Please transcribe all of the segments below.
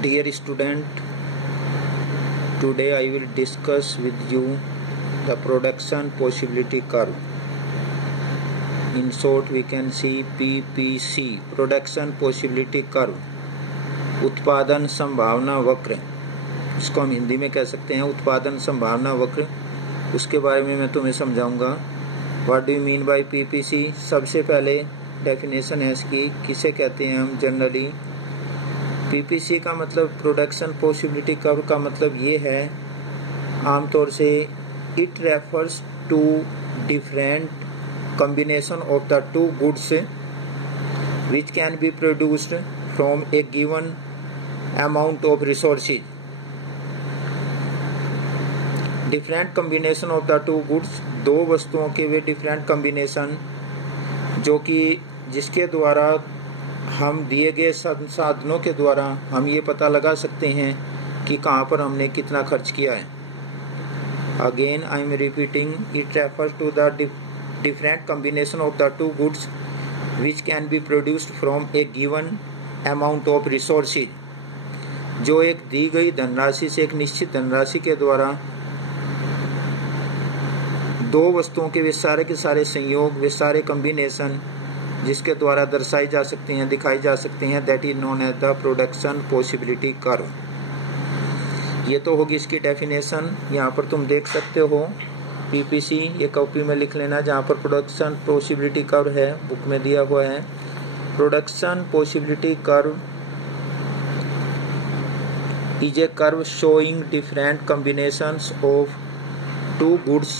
Dear student, today I will discuss with you the production possibility curve. In short, we can see PPC, production possibility curve, उत्पादन संभावना वक्र, इसको हम हिंदी में कह सकते हैं उत्पादन संभावना वक्र। उसके बारे में मैं तुम्हें समझाऊंगा। What do you mean by PPC? सबसे पहले डेफिनेशन है इसकी, किसे कहते हैं हम जनरली। PPC का मतलब प्रोडक्शन पॉसिबिलिटी कर्व का मतलब ये है आमतौर से it refers to different combination of the two goods which can be produced from a given amount of resources. Different combination of the two goods, दो वस्तुओं के वे different combination जो कि जिसके द्वारा हम दिए गए संसाधनों के द्वारा हम ये पता लगा सकते हैं कि कहाँ पर हमने कितना खर्च किया है। Again I am repeating, it refers to the different combination of the two goods which can be produced from a given amount of resources, जो एक दी गई धनराशि से एक निश्चित धनराशि के द्वारा दो वस्तुओं के वे सारे संयोग, वे सारे कॉम्बिनेशन जिसके द्वारा दर्शाई जा सकते हैं, दिखाई जा सकते हैं, that is known as the production possibility curve. ये तो होगी इसकी डेफिनेशन। यहाँ पर तुम देख सकते हो PPC, ये कॉपी में लिख लेना जहाँ पर प्रोडक्शन पॉसिबिलिटी कर्व है, बुक में दिया हुआ है। Production possibility curve is a curve showing different combinations of two goods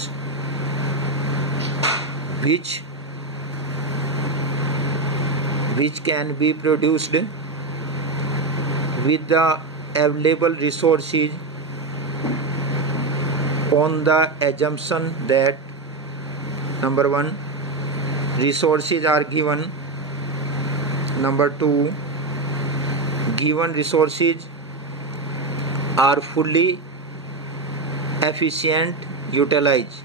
which can be produced with the available resources on the assumption that number 1 resources are given, number 2 given resources are fully efficient utilized,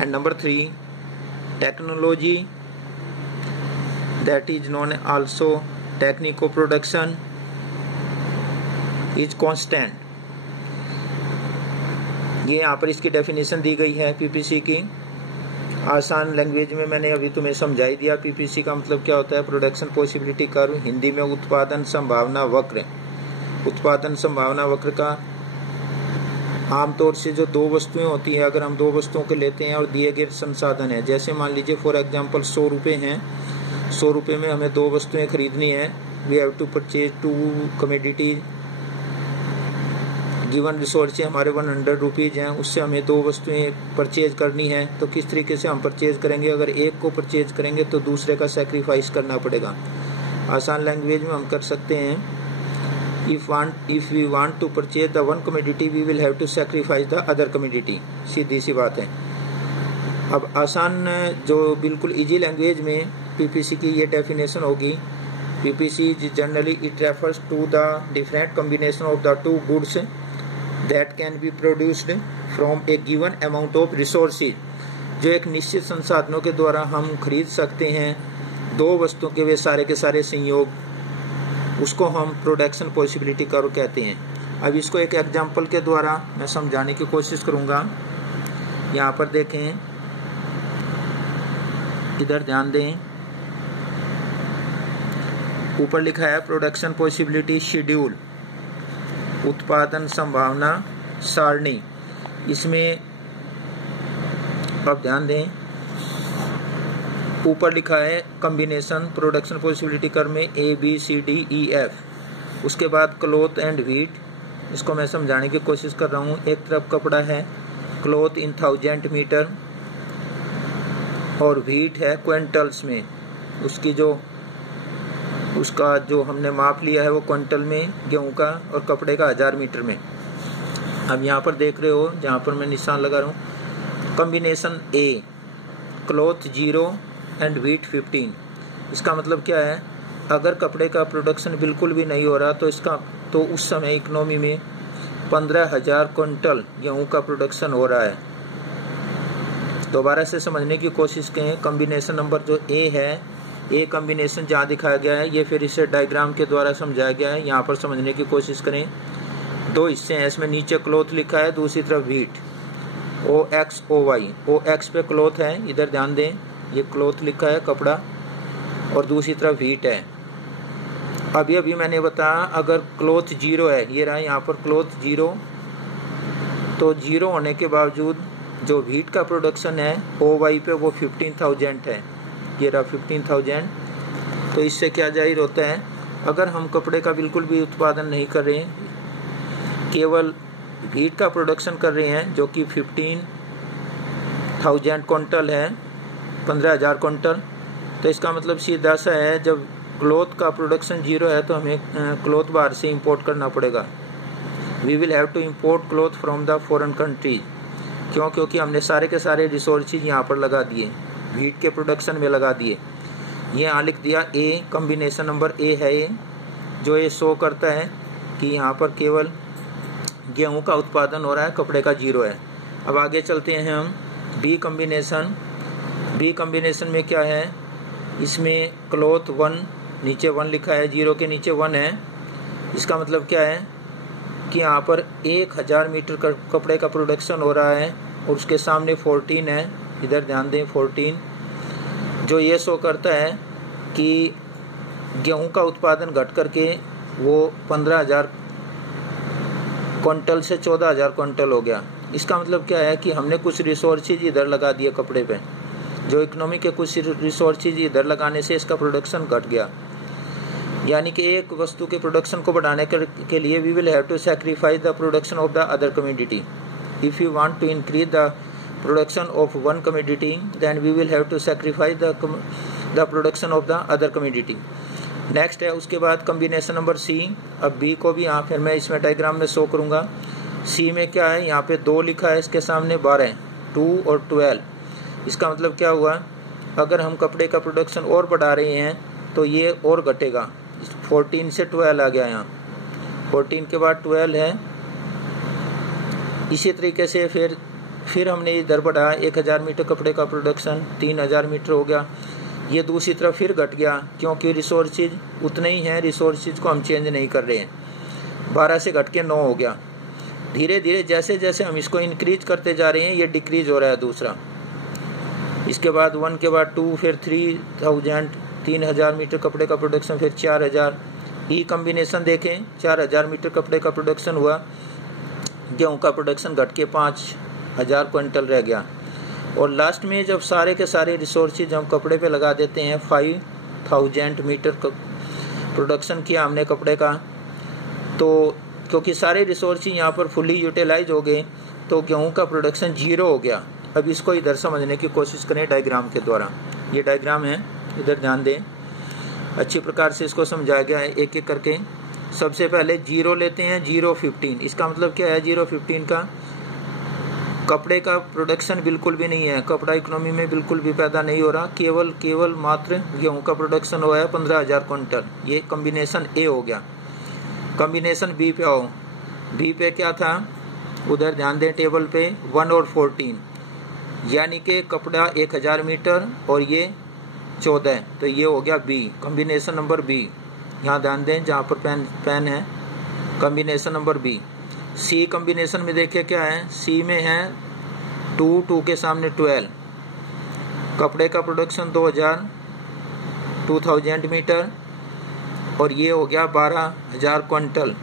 and number 3 technology that is known also technical production is constant। ये यहाँ पर इसकी definition दी गई है PPC की। आसान language में मैंने अभी तुम्हें समझाई दिया PPC का मतलब क्या होता है। प्रोडक्शन पॉसिबिलिटी कर्व, हिंदी में उत्पादन संभावना वक्र। उत्पादन संभावना वक्र का आमतौर से जो दो वस्तुएं होती हैं, अगर हम दो वस्तुओं को लेते हैं और दिए गए संसाधन है, जैसे मान लीजिए फॉर एग्जांपल 100 रुपये हैं, 100 रुपये में हमें दो वस्तुएं खरीदनी है। We have to purchase two commodities, given resource हमारे 100 रुपीज़ हैं, उससे हमें दो वस्तुएं परचेज करनी है। तो किस तरीके से हम परचेज करेंगे? अगर एक को परचेज करेंगे तो दूसरे का सेक्रीफाइस करना पड़ेगा। आसान लैंग्वेज में हम कर सकते हैं, if we want to purchase the one commodity we will have to sacrifice the other commodity। सीधी सी बात है। अब आसान जो बिल्कुल इजी लैंग्वेज में PPC की ये डेफिनेशन होगी। PPC generally it refers to the different combination of the two goods that can be produced from a given amount of resources, जो एक निश्चित संसाधनों के द्वारा हम खरीद सकते हैं। दो वस्तुओं के वे सारे के सारे संयोग, उसको हम प्रोडक्शन पॉसिबिलिटी कर्व कहते हैं। अब इसको एक एग्जांपल के द्वारा मैं समझाने की कोशिश करूंगा। यहाँ पर देखें, इधर ध्यान दें, ऊपर लिखा है प्रोडक्शन पॉसिबिलिटी शेड्यूल, उत्पादन संभावना सारणी। इसमें अब ध्यान दें, ऊपर लिखा है कॉम्बिनेशन प्रोडक्शन पॉसिबिलिटी कर्व में ABCDEF, उसके बाद क्लॉथ एंड व्हीट। इसको मैं समझाने की कोशिश कर रहा हूँ। एक तरफ कपड़ा है क्लॉथ इन 1000 मीटर और व्हीट है क्विंटल्स में, उसका जो हमने माप लिया है वो क्विंटल में गेहूं का, और कपड़े का 1000 मीटर में। अब यहाँ पर देख रहे हो, जहाँ पर मैं निशान लगा रहा हूँ, combination A cloth 0 and wheat 15। इसका मतलब क्या है? अगर कपड़े का प्रोडक्शन बिल्कुल भी नहीं हो रहा तो उस समय इकोनॉमी में 15,000 क्विंटल गेहूं का प्रोडक्शन हो रहा है। दोबारा से समझने की कोशिश करें। कॉम्बिनेशन नंबर जो A है ए कम्बिनेशन जहाँ दिखाया गया है, ये फिर इसे डायग्राम के द्वारा समझाया गया है। यहाँ पर समझने की कोशिश करें। दो हिस्से हैं, इसमें नीचे क्लॉथ लिखा है, दूसरी तरफ व्हीट, OXOY। OX पे क्लॉथ है, इधर ध्यान दें, ये क्लॉथ लिखा है कपड़ा, और दूसरी तरफ व्हीट है। अभी मैंने बताया अगर क्लॉथ जीरो है, ये रहा यहाँ पर क्लॉथ जीरो, तो जीरो होने के बावजूद जो व्हीट का प्रोडक्शन है OY पे वो 15,000 है, ये रहा 15,000। तो इससे क्या जाहिर होता है, अगर हम कपड़े का बिल्कुल भी उत्पादन नहीं कर रहे हैं, केवल व्हीट का प्रोडक्शन कर रहे हैं जो कि 15,000 क्विंटल है, 15,000 क्विंटल, तो इसका मतलब सीधा सा है जब क्लॉथ का प्रोडक्शन जीरो है तो हमें क्लॉथ बाहर से इंपोर्ट करना पड़ेगा। We will have to import cloth from the foreign countries. क्यों? क्योंकि हमने सारे के सारे रिसोर्सेज यहाँ पर लगा दिए, व्हीट के प्रोडक्शन में लगा दिए। ये यहाँ लिख दिया ए, कम्बिनेशन नंबर ए है ये, जो ये शो करता है कि यहाँ पर केवल गेहूं का उत्पादन हो रहा है, कपड़े का जीरो है। अब आगे चलते हैं हम बी कम्बिनेशन। बी कम्बिनेशन में क्या है, इसमें क्लॉथ 1, नीचे 1 लिखा है, जीरो के नीचे 1 है। इसका मतलब क्या है कि यहाँ पर 1000 मीटर कपड़े का प्रोडक्शन हो रहा है और उसके सामने 14 है, इधर ध्यान दें 14, जो ये शो करता है कि गेहूं का उत्पादन घट करके वो 15,000 क्विंटल से 14,000 क्विंटल हो गया। इसका मतलब क्या है कि हमने कुछ रिसोर्सेज इधर लगा दिए कपड़े पे, जो इकोनॉमी के कुछ रिसोर्सेज इधर लगाने से इसका प्रोडक्शन घट गया। यानी कि एक वस्तु के प्रोडक्शन को बढ़ाने के लिए we will have to sacrifice the production of the other commodity. If you want to increase the production of one commodity then we will have to sacrifice the production of the other commodity. Next है उसके बाद combination number C. अब B को भी यहाँ फिर मैं इसमें डायग्राम में शो करूँगा। सी में क्या है, यहाँ पे 2 लिखा है, इसके सामने 12, 2 और 12। इसका मतलब क्या हुआ, अगर हम कपड़े का प्रोडक्शन और बढ़ा रहे हैं तो ये और घटेगा। 14 से 12 आ गया, यहाँ 14 के बाद 12 है। इसी तरीके से फिर हमने इधर बढ़ाया 1000 मीटर कपड़े का प्रोडक्शन, 3000 मीटर हो गया। ये दूसरी तरफ फिर घट गया क्योंकि रिसोर्सेज उतने ही हैं, रिसोर्सेज को हम चेंज नहीं कर रहे हैं। 12 से घट के 9 हो गया। धीरे धीरे जैसे जैसे हम इसको इंक्रीज करते जा रहे हैं ये डिक्रीज हो रहा है दूसरा। इसके बाद 1 के बाद 2, फिर 3000 मीटर कपड़े का प्रोडक्शन, फिर 4000। ई कम्बिनेशन देखें, 4000 मीटर कपड़े का प्रोडक्शन हुआ, गेहूं का प्रोडक्शन घट के 5000 क्विंटल रह गया। और लास्ट में जब सारे के सारे रिसोर्सेज हम कपड़े पे लगा देते हैं, 5000 मीटर प्रोडक्शन किया हमने कपड़े का, तो क्योंकि सारे रिसोर्सेज यहाँ पर फुली यूटिलाइज हो गए तो गेहूं का प्रोडक्शन 0 हो गया। अब इसको इधर समझने की कोशिश करें डायग्राम के द्वारा। ये डायग्राम है, इधर ध्यान दें, अच्छी प्रकार से इसको समझाया गया है एक एक करके। सबसे पहले 0 लेते हैं, 0.15। इसका मतलब क्या है, 0.15 का कपड़े का प्रोडक्शन बिल्कुल भी नहीं है, कपड़ा इकोनॉमी में बिल्कुल भी पैदा नहीं हो रहा, केवल मात्र गेहूं का प्रोडक्शन हुआ है 15,000 क्विंटल। ये कम्बिनेशन ए हो गया। कम्बिनेशन बी पे आओ। बी पे क्या था, उधर ध्यान दें टेबल पे 1 और 14, यानी कि कपड़ा 1000 मीटर और ये 14, तो ये हो गया बी, कम्बिनेशन नंबर बी। यहाँ ध्यान दें जहाँ पर पेन है, कम्बिनेशन नंबर बी। सी कम्बिनेशन में देखिए क्या है, सी में है 2 के सामने 12, कपड़े का प्रोडक्शन 2000 मीटर और ये हो गया 12,000 क्विंटल।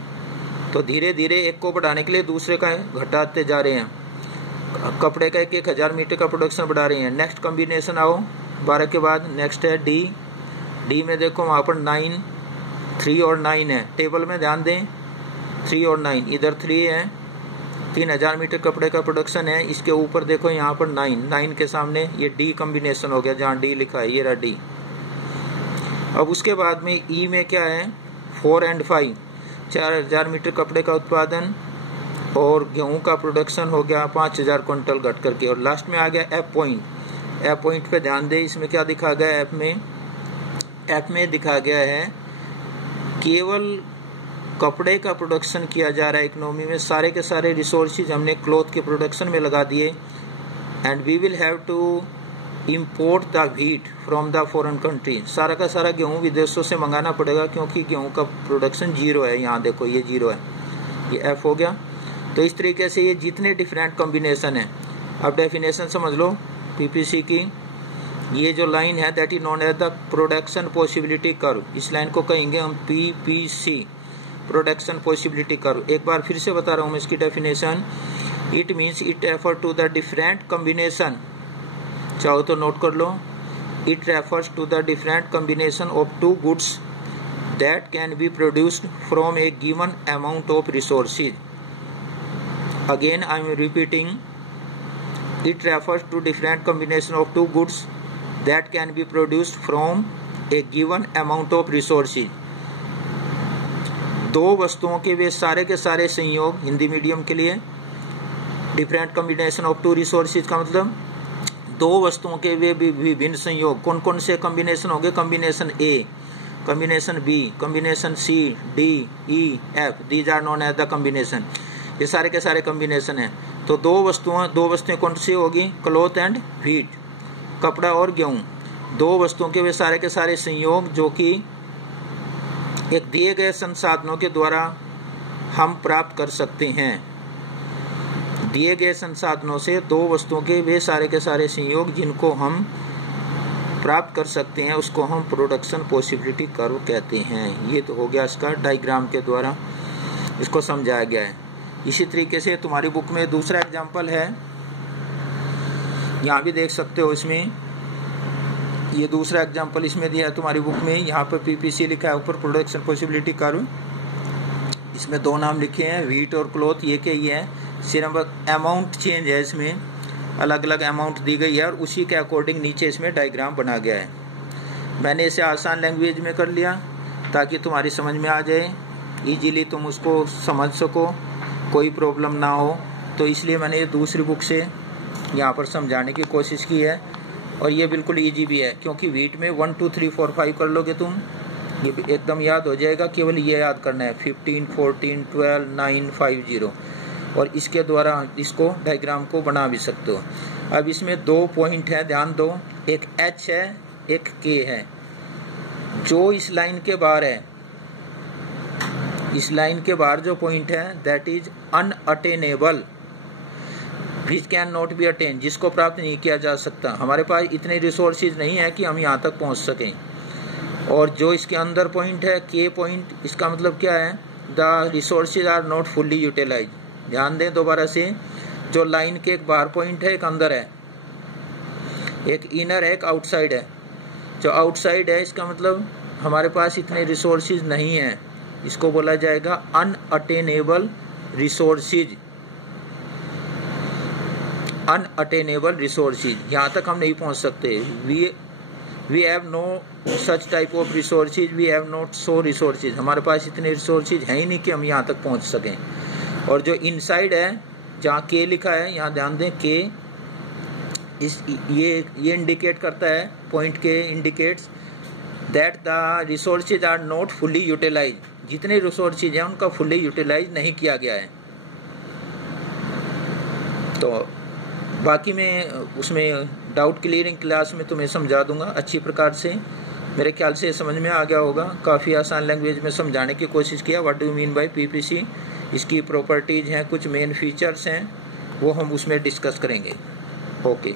तो धीरे धीरे एक को बढ़ाने के लिए दूसरे का घटाते जा रहे हैं, कपड़े का 1000 मीटर का प्रोडक्शन बढ़ा रहे हैं। नेक्स्ट कम्बिनेशन आओ 12 के बाद, नेक्स्ट है डी। डी में देखो वहाँ पर 9, 3 और 9 है। टेबल में ध्यान दें 3 और 9, इधर 3 है, 3000 मीटर कपड़े का प्रोडक्शन है। इसके ऊपर देखो यहाँ पर 9 के सामने ये डी कम्बिनेशन हो गया, जहाँ डी लिखा है ये रहा डी। अब उसके बाद में ई में क्या है, 4 और 5, 4000 मीटर कपड़े का उत्पादन और गेहूं का प्रोडक्शन हो गया 5000 क्विंटल घट करके। और लास्ट में आ गया एफ पॉइंट। एफ पॉइंट पे ध्यान दें, इसमें क्या दिखा गया एफ में दिखा गया है केवल कपड़े का प्रोडक्शन किया जा रहा है इकोनॉमी में, सारे के सारे रिसोर्सेज हमने क्लॉथ के प्रोडक्शन में लगा दिए। And we will have to import the wheat from the foreign country, सारा का सारा गेहूँ विदेशों से मंगाना पड़ेगा क्योंकि गेहूँ का प्रोडक्शन 0 है। यहाँ देखो ये 0 है, ये एफ हो गया। तो इस तरीके से ये जितने डिफरेंट कॉम्बिनेशन है, अब डेफिनेशन समझ लो पीपीसी की। ये जो लाइन है that is known as the production possibility curve, इस लाइन को कहेंगे हम पीपीसी, प्रोडक्शन पॉसिबिलिटी कर्व। एक बार फिर से बता रहा हूँ इसकी definition. It means it refer to the different combination, चाहो तो नोट कर लो। It refers to the different combination of two goods that can be produced from a given amount of resources. Again I am repeating, it refers to different combination of two goods that can be produced from a given amount of resources। दो वस्तुओं के वे सारे के सारे संयोग, Hindi medium के लिए different combination of two resources का मतलब दो वस्तुओं के वे विभिन्न संयोग। कौन कौन से कॉम्बिनेशन होंगे? Combination A, combination B, combination C, D, E, F, these are known as the combination. ये सारे के सारे कॉम्बिनेशन है। तो दो वस्तुएं कौन सी होगी? क्लॉथ एंड व्हीट, कपड़ा और गेहूं। दो वस्तुओं के वे सारे के सारे संयोग जो कि एक दिए गए संसाधनों के द्वारा हम प्राप्त कर सकते हैं। दिए गए संसाधनों से दो वस्तुओं के वे सारे के सारे संयोग जिनको हम प्राप्त कर सकते हैं उसको हम प्रोडक्शन पॉसिबिलिटी कर्व कहते हैं। ये तो हो गया इसका डायग्राम के द्वारा इसको समझाया गया है। इसी तरीके से तुम्हारी बुक में दूसरा एग्जाम्पल है, यहाँ भी देख सकते हो। इसमें ये दूसरा एग्जाम्पल इसमें दिया है तुम्हारी बुक में। यहाँ पर पीपीसी लिखा है ऊपर, प्रोडक्शन पॉसिबिलिटी कर्व। इसमें दो नाम लिखे हैं, व्हीट और क्लॉथ। ये क्या ही है, सिर्फ अमाउंट चेंज है, इसमें अलग अलग अमाउंट दी गई है और उसी के अकॉर्डिंग नीचे इसमें डायग्राम बना गया है। मैंने इसे आसान लैंग्वेज में कर लिया ताकि तुम्हारी समझ में आ जाए, इजीली तुम उसको समझ सको, कोई प्रॉब्लम ना हो। तो इसलिए मैंने ये दूसरी बुक से यहाँ पर समझाने की कोशिश की है। और ये बिल्कुल इजी भी है क्योंकि व्हीट में 1 2 3 4 5 कर लोगे तुम, ये एकदम याद हो जाएगा। केवल ये याद करना है 15 14 12 9 5 0, और इसके द्वारा इसको डायग्राम को बना भी सकते हो। अब इसमें दो पॉइंट है, ध्यान दो, एक एच है एक के है। जो इस लाइन के बाहर है, इस लाइन के बाहर जो पॉइंट है that is unattainable, which can not be attain, जिसको प्राप्त नहीं किया जा सकता। हमारे पास इतने रिसोर्सेज नहीं है कि हम यहाँ तक पहुँच सकें। और जो इसके अंदर पॉइंट है के पॉइंट, इसका मतलब क्या है? The resources are not fully utilise. ध्यान दें दोबारा से, जो लाइन के एक बाहर पॉइंट है, एक अंदर है, एक इनर है, एक आउटसाइड है। जो आउटसाइड है इसका मतलब हमारे पास इतने रिसोर्सेज नहीं है, इसको बोला जाएगा अनअटेनेबल रिसोर्सेज। अनअटेनेबल रिसोर्सेज, यहाँ तक हम नहीं पहुँच सकते। We have no such type of resources, we have not so resources. हमारे पास इतने रिसोर्सेज हैं ही नहीं कि हम यहाँ तक पहुँच सकें। और जो इनसाइड है, जहाँ के लिखा है, यहाँ ध्यान दें, के ये इंडिकेट करता है, point K indicates that the resources are not fully utilise. जितने रिसोर्सेज हैं उनका फुल्ली यूटिलाइज नहीं किया गया है। तो बाकी मैं उसमें डाउट क्लियरिंग क्लास में तुम्हें समझा दूंगा अच्छी प्रकार से। मेरे ख्याल से समझ में आ गया होगा। काफ़ी आसान लैंग्वेज में समझाने की कोशिश किया। What do mean by PPC, इसकी प्रॉपर्टीज हैं, कुछ मेन फीचर्स हैं, वो हम उसमें डिस्कस करेंगे। ओके।